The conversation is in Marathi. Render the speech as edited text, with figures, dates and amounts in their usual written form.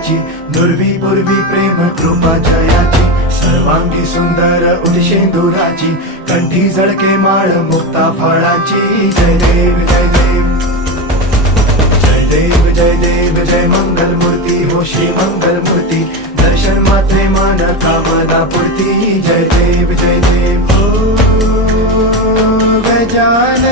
जयाची, दुर्वी पूर्वी प्रेम कृपा जयाची, सर्वांगी सुंदर उदिशेंदुराची, कंठी झळके माळ मुक्ता फळाची. जय देव जय देव जय देव जय देव जय मंगल मूर्ती हो श्री मंगल मूर्ती, दर्शन मात्रे मान कामना पूर्ती. जय देव जय देव. ओ गजानन